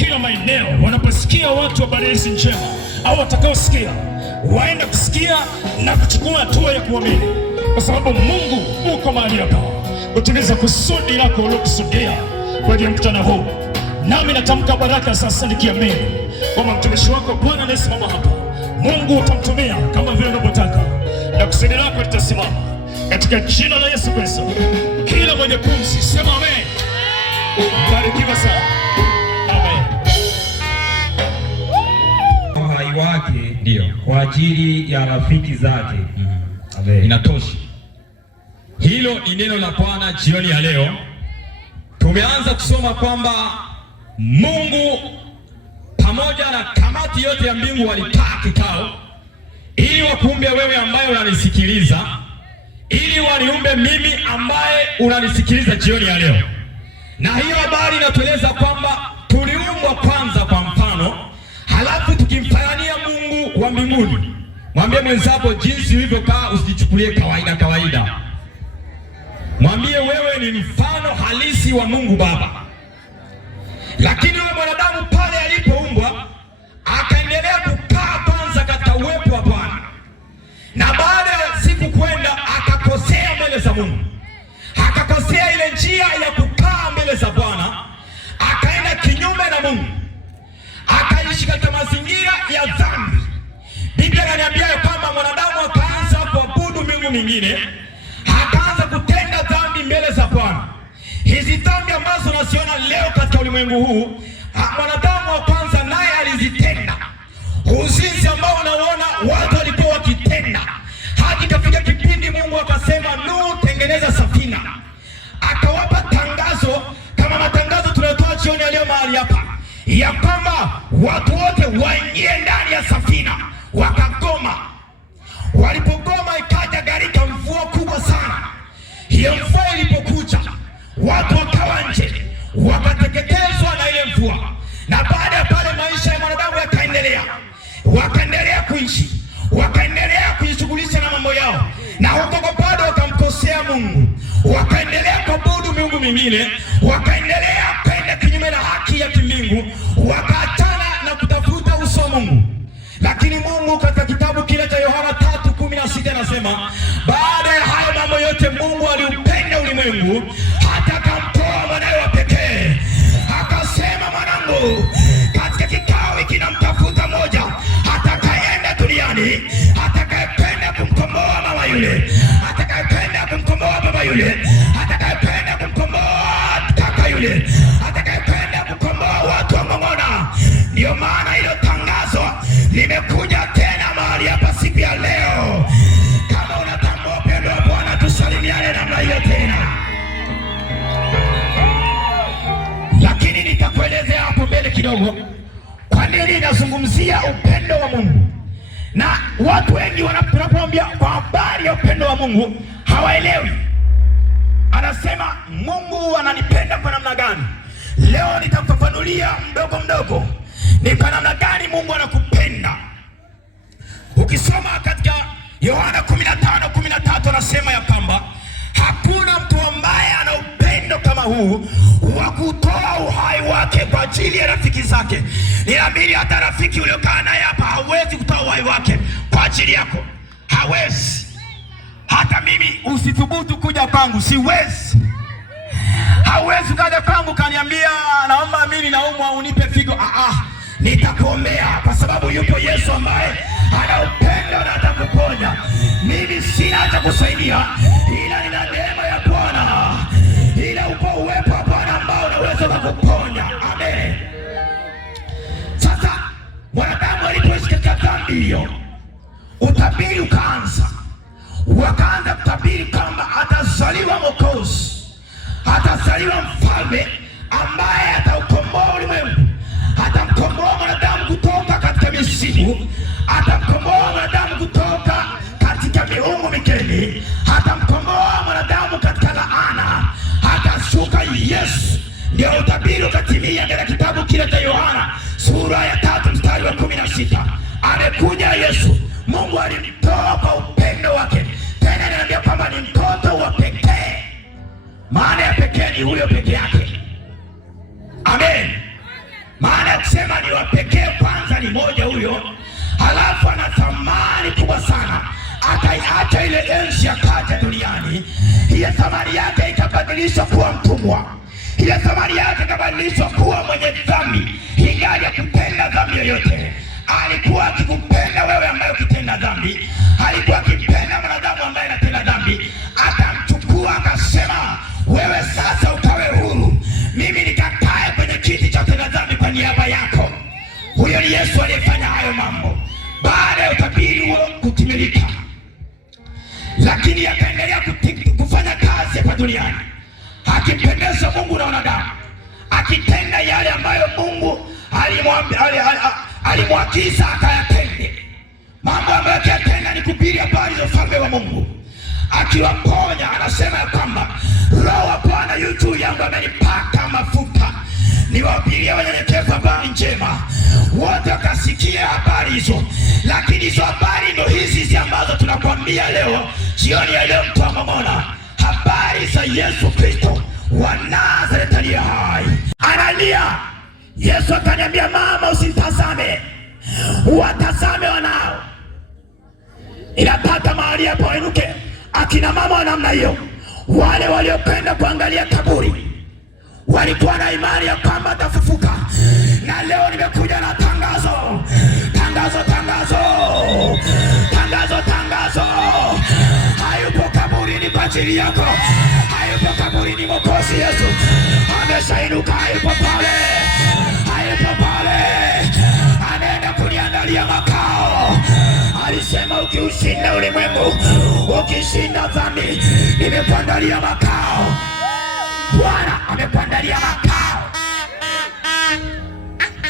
kila maeneo wanaposikia watu habari hizi njema, au watakaosikia waenda kusikia na kuchukua hatua ya kuamini, kwa sababu Mungu uko mahali hapa kutimiza kusudi lako ulokusudia kwa ajili ya mkutano huu. Nami natamka baraka sasa nikiamini kwamba mtumishi wako Bwana anayesimama hapa, Mungu utamtumia kama vile unavyotaka, na kusudi lako litasimama katika jina la Yesu Kristo. Kila mwenye pumzi sema amen. Barikiwa sana. Amen. Uhai wake ndio kwa ajili ya rafiki zake. Amen. Inatosha. Hilo ni neno la Bwana jioni ya leo. Tumeanza kusoma kwamba Mungu pamoja na kamati yote ya mbingu walikaa kikao ili wakuumbe wewe ambaye unanisikiliza, ili waniumbe mimi ambaye unanisikiliza jioni ya leo. Na hiyo habari inatueleza kwamba tuliumbwa kwanza kwa mfano, halafu tukimfanania Mungu wa mbinguni. Mwambie mwenzako jinsi ulivyokaa usijichukulie kawaida. Mwambie wewe ni mfano halisi wa Mungu Baba. Lakini yule mwanadamu pale alipoumbwa akaendelea kukaa kwanza katika uwepo wa Bwana, na baada ya siku kwenda akakosea mbele za Mungu, akakosea ile njia ya kukaa mbele za Bwana, akaenda kinyume na Mungu, akaishi katika mazingira ya dhambi. Biblia inaniambia kwamba mwanadamu akaanza kuabudu miungu mingine, akaanza kutenda dhambi mbele za Bwana. Hizi dhambi ambazo unaziona leo katika ulimwengu huu, mwanadamu wa kwanza naye alizitenda. Uzinzi ambao unaona watu walikuwa wakitenda, hadi kafika kipindi Mungu akasema Nuhu, tengeneza safina. Akawapa tangazo kama matangazo tunayotoa jioni ya leo mahali hapa, ya kwamba watu wote waingie ndani ya safina. Wakagoma. Walipogoma ikaja gharika, mvua kubwa sana. Hiyo mvua ilipokuja, watu wakawa nje, wakateketezwa na ile mvua. Na baada ya pale maisha ya mwanadamu yakaendelea, wakaendelea kuishi, wakaendelea kujishughulisha na mambo yao, na huko bado wakamkosea Mungu, wakaendelea kuabudu miungu mingine, wakaendelea kwenda kinyume na haki ya kimbingu, wakaachana na kutafuta uso wa Mungu. Lakini Mungu katika kitabu kile cha Yohana 3:16 anasema, baada ya hayo mambo yote Mungu aliupenda ulimwengu hata akamtoa mwanawe wa pekee. Akasema, mwanangu, katika kikao hiki namtafuta mmoja atakayeenda duniani, atakayependa kumkomboa mama yule, atakayependa kumkomboa baba yule, atakayependa kumkomboa kaka yule, atakayependa kumkomboa watu wa Ng'ong'ona. Ndio maana hilo tangazo limekuja tena mahali hapa siku ya leo. Kama unatambua upendo wa Bwana, tusalimiane namna hiyo tena. Lakini nitakuelezea hapo mbele kidogo kwa nini nazungumzia upendo wa Mungu. Na watu wengi wanapoambia kwa habari ya upendo wa Mungu hawaelewi. Anasema Mungu ananipenda kwa namna gani? Leo nitakufafanulia mdogo ni kwa namna gani Mungu anakupenda. Ukisoma katika Yohana 15:13 anasema ya kwamba hakuna mtu ambaye ana upendo kama huu wa kutoa uhai wake kwa ajili ya rafiki zake. Niamini hata rafiki uliokaa naye hapa hawezi kutoa uhai wake kwa ajili yako. Hawezi. Hata mimi usithubutu kuja kwangu, siwezi. Hawezi kaja kwangu kaniambia naomba mimi naumwa unipe figo. Nitakuombea kwa sababu yupo Yesu ambaye ana upendo na atakuponya. Mimi sina cha kusaidia, ila nina neema ya Bwana, ila upo uwepo wa Bwana ambao unaweza kukuponya. Amen. Sasa mwanadamu alipoishi katika dhambi hiyo, utabiri ukaanza. Wakaanza kutabiri kwamba atazaliwa Mwokozi, atazaliwa mfalme ambaye ataukomboa ulimwengu, atamkomboa mwanadamu kutoka katika misimu, atamkomboa mwanadamu kutoka katika miungu mikeni, atamkomboa mwanadamu katika laana, atashuka Yesu. Ndio utabiri ukatimia katika kitabu kile cha Yohana sura ya 3:16. Amekuja Yesu. Mungu alimtoa kwa upendo wake. Tena ananiambia kwamba ni mtoto wa pekee. Maana ya pekee ni huyo peke yake. Amen. Maana hata ile enzi akaja duniani, ile thamani yake ikabadilishwa kuwa mtumwa, ile thamani yake ikabadilishwa kuwa mwenye dhambi. Ingali akutenda dhambi yoyote, alikuwa akikupenda wewe ambaye ukitenda dhambi, alikuwa akipenda mwanadamu ambaye anatenda dhambi, akamchukua akasema, wewe sasa ukawe huru, mimi nikakae kwenye kiti cha kutenda dhambi kwa niaba yako. Huyo ni Yesu aliyefanya hayo mambo baada ya utabiri huo kutimilika, lakini akaendelea kufanya kazi hapa duniani akimpendeza Mungu na wanadamu, akitenda yale ambayo Mungu alimwagiza akayatende. Mambo ambayo akiyatenda ni kuhubiri habari za ufalme wa Mungu, akiwaponya. Anasema ya kwamba Roho wa Bwana yu juu yangu, amenipaka mafuta niwahubirie wanyenyekevu habari njema. Wote wakasikia habari hizo, lakini hizo habari ndo hizi ambazo tunakwambia leo, jioni ya leo, mtu amamona habari za Yesu Kristo wa Nazareti aliye hai. Analia. Yesu akaniambia, mama, usitazame, watazame wanao. Inataka mahali hapo wainuke akina mama wa namna hiyo, wale waliopenda kuangalia kaburi, walikuwa na imani ya kwamba atafufuka. Na leo nimekuja na tangazo, tangazo, tangazo, tangazo, tangazo. Hayupo kaburini kwa ajili yako, hayupo kaburini. Mwokozi Yesu ameshainuka, hayupo pale, hayupo pale, anaenda kuniandalia makao. Alisema ukiushinda ulimwengu, ukishinda dhambi, nimekuandalia makao. Bwana amekuandalia makao.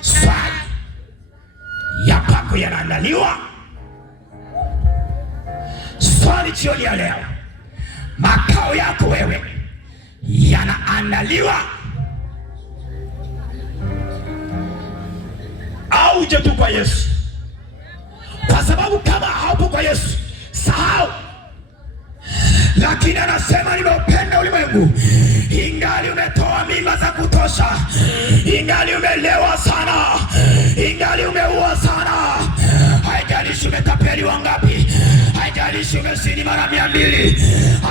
Swali ya kwako yanaandaliwa. Swali jioni ya leo, makao yako wewe yanaandaliwa au uje tu kwa Yesu? Kwa sababu kama haupo kwa Yesu, sahau. Lakini anasema nimeupenda ulimwengu, ingali umetoa mimba za kutosha, ingali umelewa sana, ingali umeua sana. Haijalishi umetapeli wangapi, haijalishi umezini mara 200.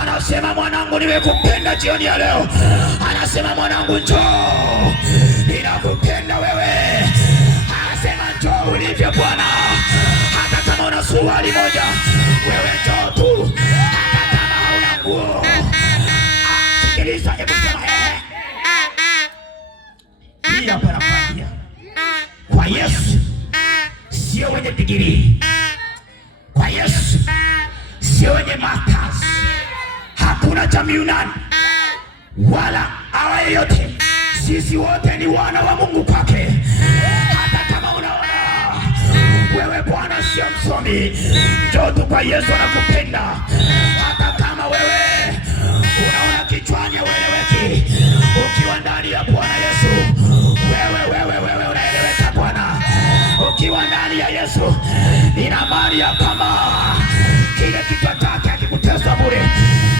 Anasema mwanangu, nimekupenda jioni ya leo. Anasema mwanangu, njoo, ninakupenda wewe. Anasema njoo ulivyo Bwana, hata kama una suruali moja, wewe njoo tu. Sikiliza, hebu sema hii hapa nakwambia, kwa Yesu sio wenye digrii, kwa Yesu sio wenye masters, hakuna cha Myunani wala awa yeyote. Sisi wote ni wana wa Mungu kwake. Hata kama unaona wewe Bwana sio msomi, njoo tu kwa Yesu, anakupenda. Hata kama wewe unaona kichwani ueleweki, ukiwa ndani ya Bwana Yesu, wewe unaeleweka Bwana. Ukiwa ndani ya Yesu, ina maana ya kama kile kichwa chake hakikuteswa bure,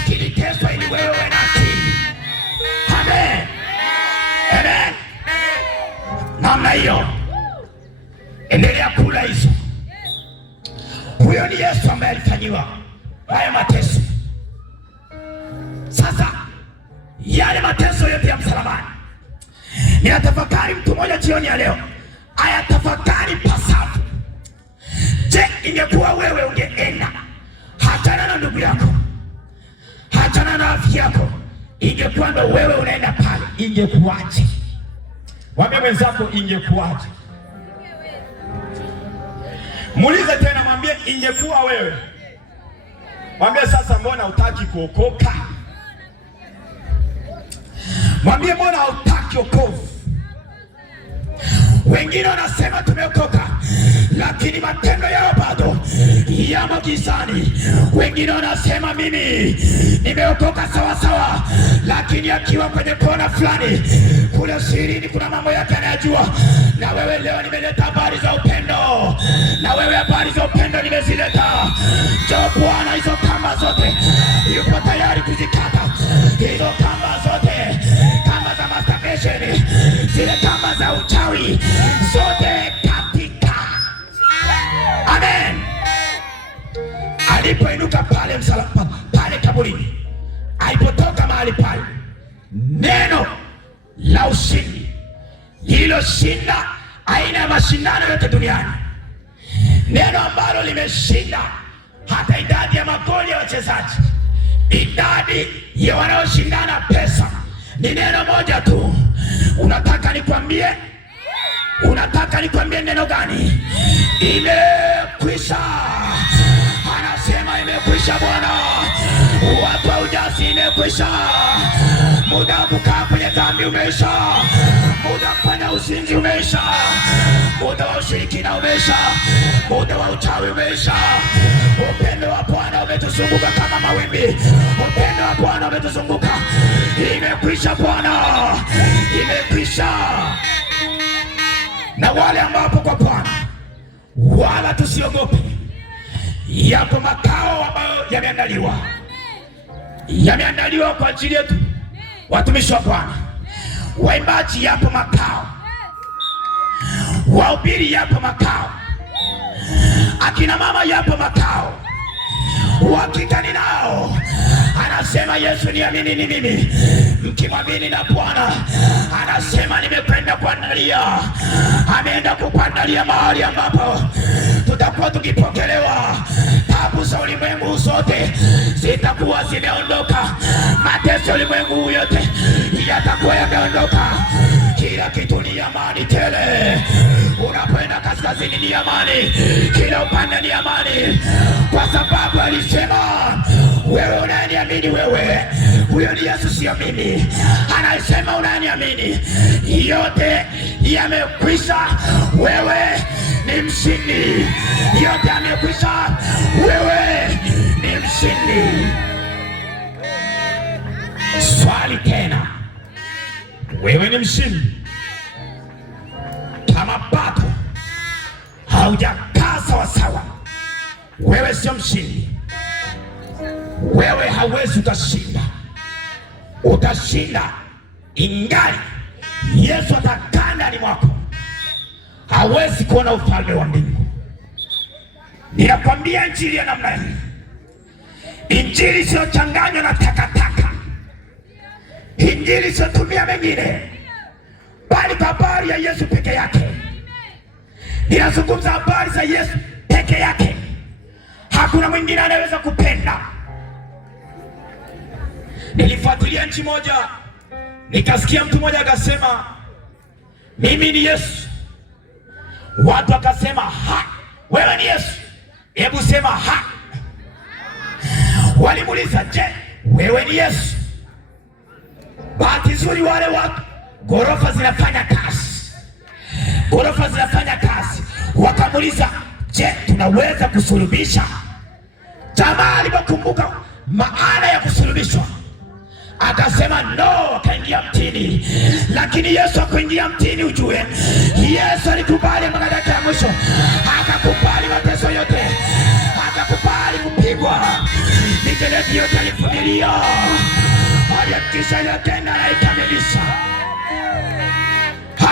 kiliteswa ili wewe uwe na akili. Amen. Amen. Namna hiyo, endelea kula hizo. Huyo ni Yesu ambaye alifanyiwa haya mateso. Sasa yale mateso yote ya msalabani, ninatafakari mtu mmoja jioni ya leo ayatafakari pasavyo. Je, ingekuwa wewe ungeenda, hachana na ndugu yako, hachana na rafiki yako, ingekuwa ndo wewe unaenda pale, ingekuwaje? Mwambie mwenzako ingekuwaje. Muulize tena, mwambie ingekuwa wewe. Mwambie sasa, mbona hutaki kuokoka? Mwambie mbona hutaki wokovu? Wengine wanasema tumeokoka, lakini matendo yao bado yamo gizani. Wengine wanasema mimi nimeokoka sawa sawa, lakini akiwa kwenye kona fulani kule sirini kuna mambo yake anayajua. Na wewe leo nimeleta habari za upendo, na wewe habari za upendo nimezileta. Njoo Bwana, hizo kamba zote yupo tayari kuzikata. Hizo kamba zote, kamba za masturbation, zile kamba za uchawi, zote katika. Amen. Alipoinuka pale alipotoka mahali pale, neno la ushindi lililoshinda aina ya mashindano yote duniani, neno ambalo limeshinda hata idadi ya magoli ya wachezaji, idadi ya wanaoshindana pesa, ni neno moja tu. Unataka nikwambie? Unataka nikwambie neno gani? Imekwisha. Anasema imekwisha Bwana. Watu wa ujasi, imekwisha. Muda wa kukaa kwenye dhambi umeisha. Muda wa kufanya uzinzi umeisha. Muda wa ushirikina umeisha. Muda wa uchawi umeisha. Upendo wa Bwana umetuzunguka kama mawimbi. Upendo wa Bwana umetuzunguka. Imekwisha Bwana. Imekwisha. Na wale ambapo kwa Bwana wala tusiogope, yapo makao ambayo yameandaliwa kwa ajili yetu watumishi wa Bwana. Waimbaji yapo makao, wahubiri yapo makao, akina mama yapo makao, uhakika ninao. Anasema Yesu, niamini ni mimi, mkimwamini na Bwana anasema nimekwenda kuandalia, ameenda kukuandalia mahali ambapo tutakuwa tukipokelewa. Tabu za ulimwengu zote zitakuwa zimeondoka, mateso ya ulimwengu yote yatakuwa yameondoka. Kila kitu ni amani tele. Unapoenda kaskazini ni amani, kila upande ni amani, kwa sababu alisema wewe unaniamini, wewe huyo ni Yesu, sio mimi. Anasema unaniamini, yote yamekwisha, wewe ni mshindi. Yote yamekwisha, wewe ni mshindi. Swali tena, wewe ni mshindi? Kama bado haujakaa sawasawa, wewe sio mshindi. Wewe hauwezi utashinda. Utashinda ingali Yesu atakaa ndani mwako. Hawezi kuona ufalme wa mbingu. Ninakwambia injili ya namna hii, injili isiyochanganywa na takataka, injili isiyotumia mengine, bali habari ya Yesu peke yake. Ninazungumza habari za Yesu peke yake. Hakuna mwingine anayeweza kupenda. Nilifuatilia nchi moja, nikasikia mtu mmoja akasema mimi ni Yesu. Watu wakasema ha, wewe ni Yesu, hebu sema ha. Walimuuliza, je, wewe ni Yesu? Bahati nzuri wale watu, ghorofa zinafanya kazi, ghorofa zinafanya kazi. Wakamuuliza, je, tunaweza kusulubisha? Jamaa alipokumbuka maana ya kusulubishwa akasema no, akaingia mtini. Lakini Yesu akuingia mtini, ujue Yesu alikubali mpaka ya mwisho, akakubali mateso yote, akakubali kupigwa, mijeledi yote alivumilia, alihakikisha yatenda na ikamilisha.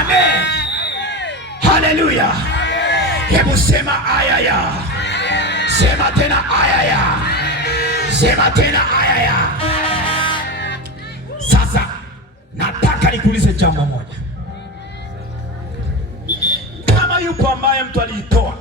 Amen, haleluya. Hebu sema ayaya, sema tena ayaya, sema tena ayaya. Sasa nataka nikuulize jambo moja. Kama yupo ambaye mtu alitoa